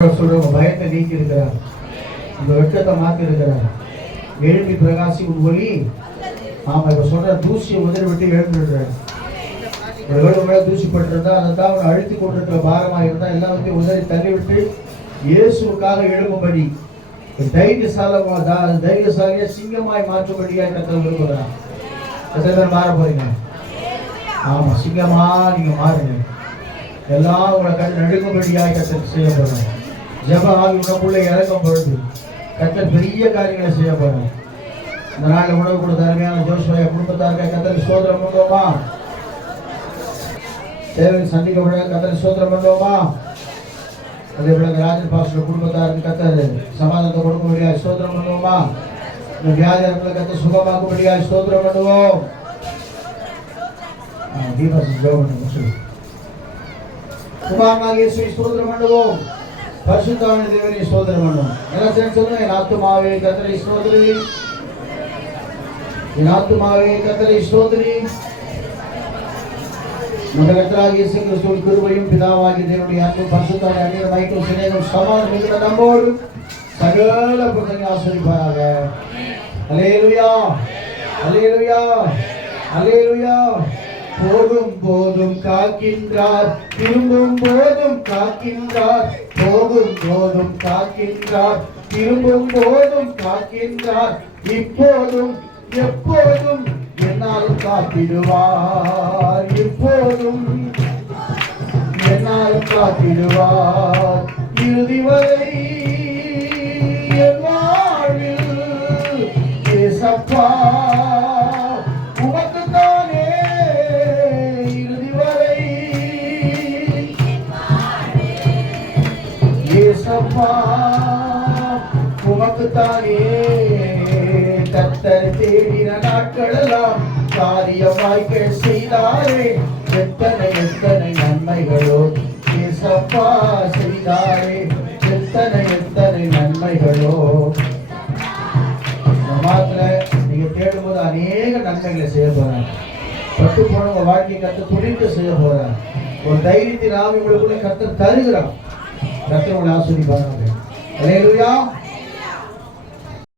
சொல்ற பயத்தை நீக்கி இருக்கிறார் உங்க வெட்டத்தை மாத்தி இருக்கிறார் எழுப்பி பிரகாசி உன் ஒளி. ஆமா இப்ப சொல்ற தூசியை உதறி விட்டு எழுந்துடுறாரு ஒருவேளை மேல தூசி பட்டிருந்தா அதை தான் அவனை அழுத்தி கொண்டிருக்கிற பாரமாக இருந்தா எல்லாத்தையும் உதறி தள்ளிவிட்டு இயேசுக்காக எழும்பும்படி. தைரியசாலமா தான் தைரியசாலியா சிங்கமாய் மாற்றும்படியாக கத்தல் விரும்புகிறான் எத்தனை பேர் மாற போறீங்க? ஆமா சிங்கமா நீங்க மாறுங்க. எல்லாம் உங்களை கண் நடுங்கும்படியாக கத்தல் செய்ய போறோம் ஜப ஆவி இறக்கும் பொழுது கத்தர் பெரிய காரியங்களை செய்ய போறோம் இந்த நாளில் உணவு கொடுத்த அருமையான ஜோசுவாய குடும்பத்தாருக்க கத்தர் சோதரம் பண்ணுவோமா? தேவை சந்திக்கப்பட கத்தர் சோதரம் பண்ணுவோமா? அதே போல ராஜன் பாஸ்டர் குடும்பத்தாருக்கு கத்தர் சமாதானத்தை கொடுக்க முடியாது சோதரம் பண்ணுவோமா? இந்த வியாதியார்களை கத்தர் சுகமாக்க முடியாது சோதரம் பண்ணுவோம். ஆ, தீபாசி ஜெபம் பண்ணுங்க சொல்லு இயேசுவை ஸ்தோத்திரம் பண்ணுவோம். பண்ணுவோம். என்ன சேர்ந்து சொல்லுங்க என் ஆத்துமாவே கத்தரை ஸ்தோத்திரி. என் ஆத்துமாவே கத்தரை ஸ்தோத்திரி. நம்ம கத்தராக இயேசு கிறிஸ்துவின் கிருபையும் பிதாவாகிய தேவனுடைய அன்பு பரிசுத்தான அந்நியர் மைக்கும் சிநேகம் சமாதானம் இருக்கிற நம்மோடு சகல புத்தகை ஆசிரிப்பாராக. அலேலுயா அலேலுயா அலேலுயா போகும் போதும் காக்கின்றார். திரும்பும் போதும் காக்கின்றார். போகும் போதும் காக்கின்றார். திரும்பும் போதும் காக்கின்றார். இப்போதும் எப்போதும் என்னால் காத்திடுவார். இப்போதும் என்னால் காத்திடுவார். இறுதி வரை என் வாழ்வில் ஏசப்பா ஏசப்பா உமக்குத்தானே கத்தர் தேடின நாட்களெல்லாம் காரியம் வாய்க்க செய்தாரே. எத்தனை எத்தனை நன்மைகளோ ஏசப்பா செய்தாரே. எத்தனை எத்தனை நன்மைகளோ. இந்த மாதத்துல நீங்க தேடும்போது அநேக நன்மைகளை செய்ய போறாங்க பட்டு போனவங்க வாழ்க்கை கத்து துணிந்து செய்ய போறாங்க ஒரு தைரியத்தின் ஆவி உங்களுக்குள்ள கத்த தருகிறான் கத்த உங்களை ஆஸ்வதிப்பாங்க அலையலுயா